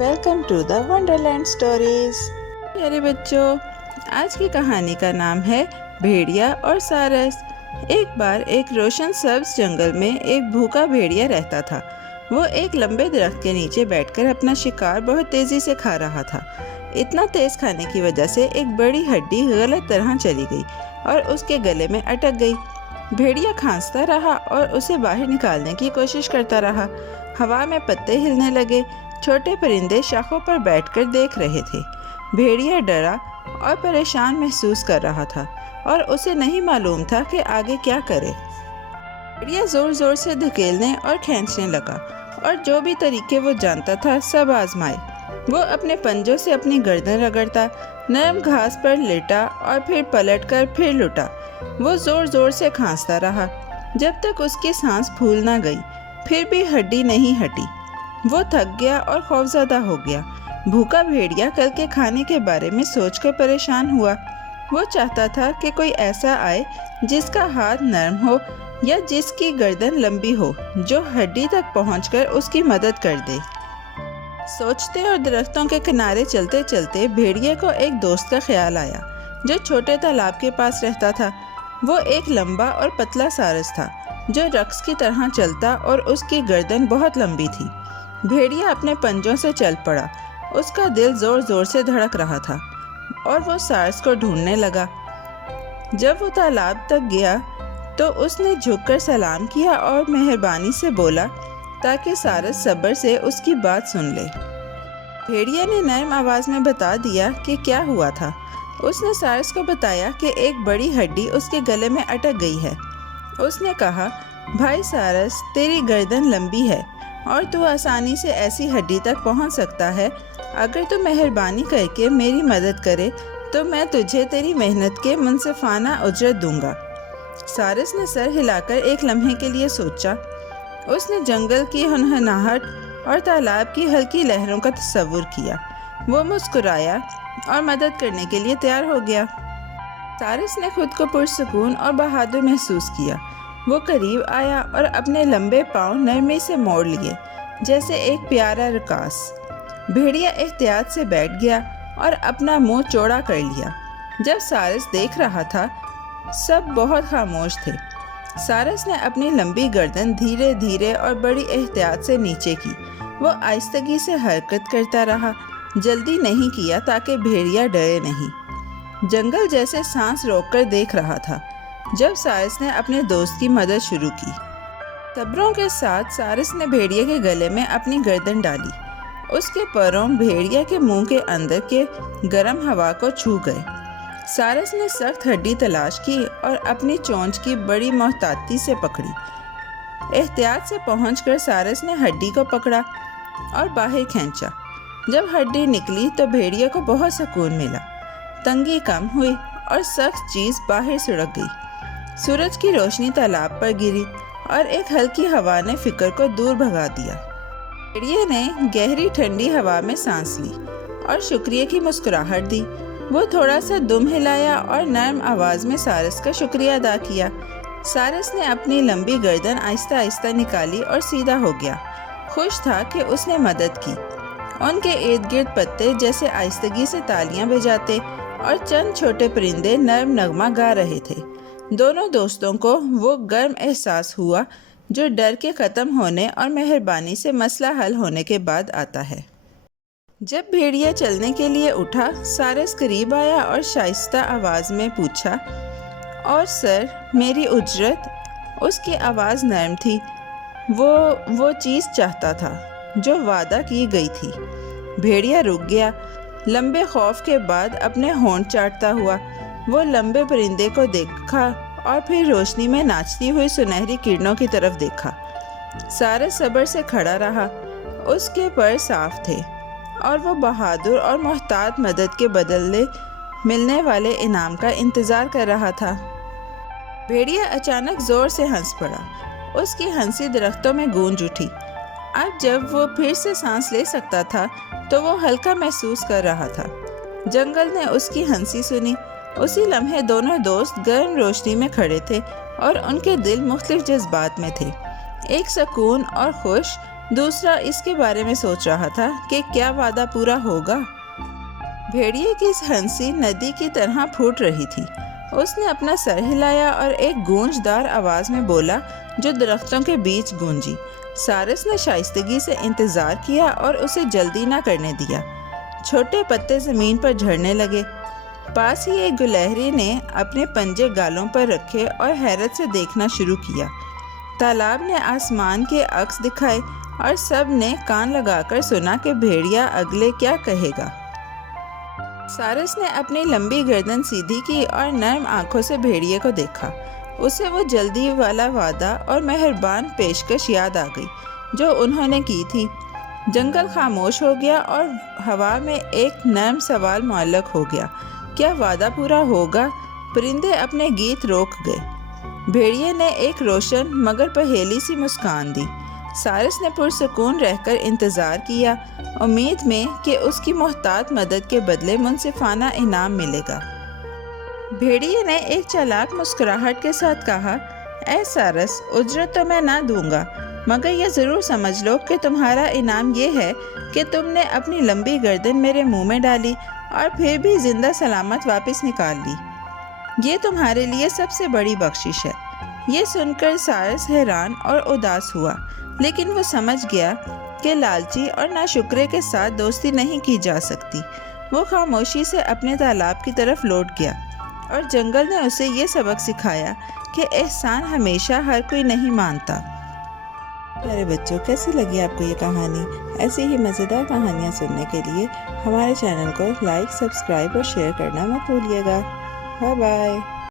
Welcome to the wonderland stories. پیارے بچوں، آج کی کہانی کا نام ہے بھیڑیا اور سارس۔ ایک بار ایک روشن سبز جنگل میں ایک بھوکا بھیڑیا رہتا تھا۔ وہ ایک لمبے درخت کے نیچے بیٹھ کر اپنا شکار بہت تیزی سے کھا رہا تھا۔ اتنا تیز کھانے کی وجہ سے ایک بڑی ہڈی غلط طرح چلی گئی اور اس کے گلے میں اٹک گئی۔ بھیڑیا کھانستا رہا اور اسے باہر نکالنے کی کوشش کرتا رہا۔ ہوا میں پتے ہلنے لگے، چھوٹے پرندے شاخوں پر بیٹھ کر دیکھ رہے تھے۔ بھیڑیا ڈرا اور پریشان محسوس کر رہا تھا اور اسے نہیں معلوم تھا کہ آگے کیا کرے۔ بھیڑیا زور زور سے دھکیلنے اور کھینچنے لگا اور جو بھی طریقے وہ جانتا تھا سب آزمائے۔ وہ اپنے پنجوں سے اپنی گردن رگڑتا، نرم گھاس پر لیٹا اور پھر پلٹ کر پھر لٹا۔ وہ زور زور سے کھانستا رہا جب تک اس کی سانس پھول نہ گئی، پھر بھی ہڈی نہیں ہٹی۔ وہ تھک گیا اور خوفزدہ ہو گیا۔ بھوکا بھیڑیا کل کے کھانے کے بارے میں سوچ کر پریشان ہوا۔ وہ چاہتا تھا کہ کوئی ایسا آئے جس کا ہاتھ نرم ہو یا جس کی گردن لمبی ہو، جو ہڈی تک پہنچ کر اس کی مدد کر دے۔ سوچتے اور درختوں کے کنارے چلتے چلتے بھیڑیے کو ایک دوست کا خیال آیا جو چھوٹے تالاب کے پاس رہتا تھا۔ وہ ایک لمبا اور پتلا سارس تھا جو رقص کی طرح چلتا اور اس کی گردن بہت لمبی تھی۔ بھیڑیا اپنے پنجوں سے چل پڑا۔ اس کا دل زور زور سے دھڑک رہا تھا اور وہ سارس کو ڈھونڈنے لگا۔ جب وہ تالاب تک گیا تو اس نے جھک کر سلام کیا اور مہربانی سے بولا تاکہ سارس صبر سے اس کی بات سن لے۔ بھیڑیا نے نرم آواز میں بتا دیا کہ کیا ہوا تھا۔ اس نے سارس کو بتایا کہ ایک بڑی ہڈی اس کے گلے میں اٹک گئی ہے۔ اس نے کہا، بھائی سارس، تیری گردن لمبی ہے اور تو آسانی سے ایسی ہڈی تک پہنچ سکتا ہے۔ اگر تو مہربانی کر کے میری مدد کرے تو میں تجھے تیری محنت کے منصفانہ اجرت دوں گا۔ سارس نے سر ہلا کر ایک لمحے کے لیے سوچا۔ اس نے جنگل کی ہنہناہٹ اور تالاب کی ہلکی لہروں کا تصور کیا۔ وہ مسکرایا اور مدد کرنے کے لیے تیار ہو گیا۔ سارس نے خود کو پرسکون اور بہادر محسوس کیا۔ وہ قریب آیا اور اپنے لمبے پاؤں نرمی سے موڑ لیے جیسے ایک پیارا رکاس۔ بھیڑیا احتیاط سے بیٹھ گیا اور اپنا منہ چوڑا کر لیا۔ جب سارس دیکھ رہا تھا سب بہت خاموش تھے۔ سارس نے اپنی لمبی گردن دھیرے دھیرے اور بڑی احتیاط سے نیچے کی۔ وہ آہستگی سے حرکت کرتا رہا، جلدی نہیں کیا تاکہ بھیڑیا ڈرے نہیں۔ جنگل جیسے سانس روک کر دیکھ رہا تھا جب سارس نے اپنے دوست کی مدد شروع کی۔ صبروں کے ساتھ سارس نے بھیڑیا کے گلے میں اپنی گردن ڈالی۔ اس کے پروں بھیڑیا کے منہ کے اندر کے گرم ہوا کو چھو گئے۔ سارس نے سخت ہڈی تلاش کی اور اپنی چونچ کی بڑی محتاطی سے پکڑی۔ احتیاط سے پہنچ کر سارس نے ہڈی کو پکڑا اور باہر کھینچا۔ جب ہڈی نکلی تو بھیڑیا کو بہت سکون ملا۔ تنگی کم ہوئی اور سخت چیز باہر سڑک گئی۔ سورج کی روشنی تالاب پر گری اور ایک ہلکی ہوا نے فکر کو دور بھگا دیا۔ بھیڑیا نے گہری ٹھنڈی ہوا میں سانس لی اور شکریہ کی مسکراہٹ دی۔ وہ تھوڑا سا دم ہلایا اور نرم آواز میں سارس کا شکریہ ادا کیا۔ سارس نے اپنی لمبی گردن آہستہ آہستہ نکالی اور سیدھا ہو گیا۔ خوش تھا کہ اس نے مدد کی۔ ان کے ارد گرد پتے جیسے آہستگی سے تالیاں بجاتے اور چند چھوٹے پرندے نرم نغمہ گا رہے تھے۔ دونوں دوستوں کو وہ گرم احساس ہوا جو ڈر کے ختم ہونے اور مہربانی سے مسئلہ حل ہونے کے بعد آتا ہے۔ جب بھیڑیا چلنے کے لیے اٹھا، سارس قریب آیا اور شائستہ آواز میں پوچھا، اور سر، میری اجرت؟ اس کی آواز نرم تھی۔ وہ چیز چاہتا تھا جو وعدہ کی گئی تھی۔ بھیڑیا رک گیا، لمبے خوف کے بعد اپنے ہونٹ چاٹتا ہوا۔ وہ لمبے پرندے کو دیکھا اور پھر روشنی میں ناچتی ہوئی سنہری کرنوں کی طرف دیکھا۔ سارس صبر سے کھڑا رہا۔ اس کے پر صاف تھے اور وہ بہادر اور محتاط مدد کے بدلے ملنے والے انعام کا انتظار کر رہا تھا۔ بھیڑیا اچانک زور سے ہنس پڑا۔ اس کی ہنسی درختوں میں گونج اٹھی۔ اب جب وہ پھر سے سانس لے سکتا تھا تو وہ ہلکا محسوس کر رہا تھا۔ جنگل نے اس کی ہنسی سنی۔ اسی لمحے دونوں دوست گرم روشنی میں کھڑے تھے اور ان کے دل مختلف جذبات میں تھے۔ ایک سکون اور خوش دوسرا اس کے بارے میں سوچ رہا تھا کہ کیا وعدہ پورا ہوگا۔ بھیڑیے کی ہنسی ندی کی طرح پھوٹ رہی تھی۔ اس نے اپنا سر ہلایا اور ایک گونجدار آواز میں بولا جو درختوں کے بیچ گونجی۔ سارس نے شائستگی سے انتظار کیا اور اسے جلدی نہ کرنے دیا۔ چھوٹے پتے زمین پر جھڑنے لگے۔ پاس ہی ایک گلہری نے اپنے پنجے گالوں پر رکھے اور حیرت سے دیکھنا شروع کیا۔ تالاب نے آسمان کے عکس دکھائے اور سب نے کان لگا کر سنا کہ بھیڑیا اگلے کیا کہے گا۔ سارس نے اپنی لمبی گردن سیدھی کی اور نرم آنکھوں سے بھیڑیے کو دیکھا۔ اسے وہ جلدی والا وعدہ اور مہربان پیشکش یاد آ گئی جو انہوں نے کی تھی۔ جنگل خاموش ہو گیا اور ہوا میں ایک نرم سوال معلق ہو گیا، کیا وعدہ پورا ہوگا؟ پرندے اپنے گیت روک گئے۔ بھیڑیے نے ایک روشن مگر پہیلی سی مسکان دی۔ سارس نے پرسکون رہ کر انتظار کیا، امید میں کہ اس کی محتاط مدد کے بدلے منصفانہ انعام ملے گا۔ بھیڑیے نے ایک چالاک مسکراہٹ کے ساتھ کہا، اے سارس، اجرت تو میں نہ دوں گا، مگر یہ ضرور سمجھ لو کہ تمہارا انعام یہ ہے کہ تم نے اپنی لمبی گردن میرے منہ میں ڈالی اور پھر بھی زندہ سلامت واپس نکال لی۔ یہ تمہارے لیے سب سے بڑی بخشش ہے۔ یہ سن کر سارس حیران اور اداس ہوا، لیکن وہ سمجھ گیا کہ لالچی اور ناشکرے کے ساتھ دوستی نہیں کی جا سکتی۔ وہ خاموشی سے اپنے تالاب کی طرف لوٹ گیا اور جنگل نے اسے یہ سبق سکھایا کہ احسان ہمیشہ ہر کوئی نہیں مانتا۔ میرے بچوں، کیسی لگی آپ کو یہ کہانی؟ ایسی ہی مزیدار کہانیاں سننے کے لیے ہمارے چینل کو لائک، سبسکرائب اور شیئر کرنا مت بھولیے گا۔ Bye bye.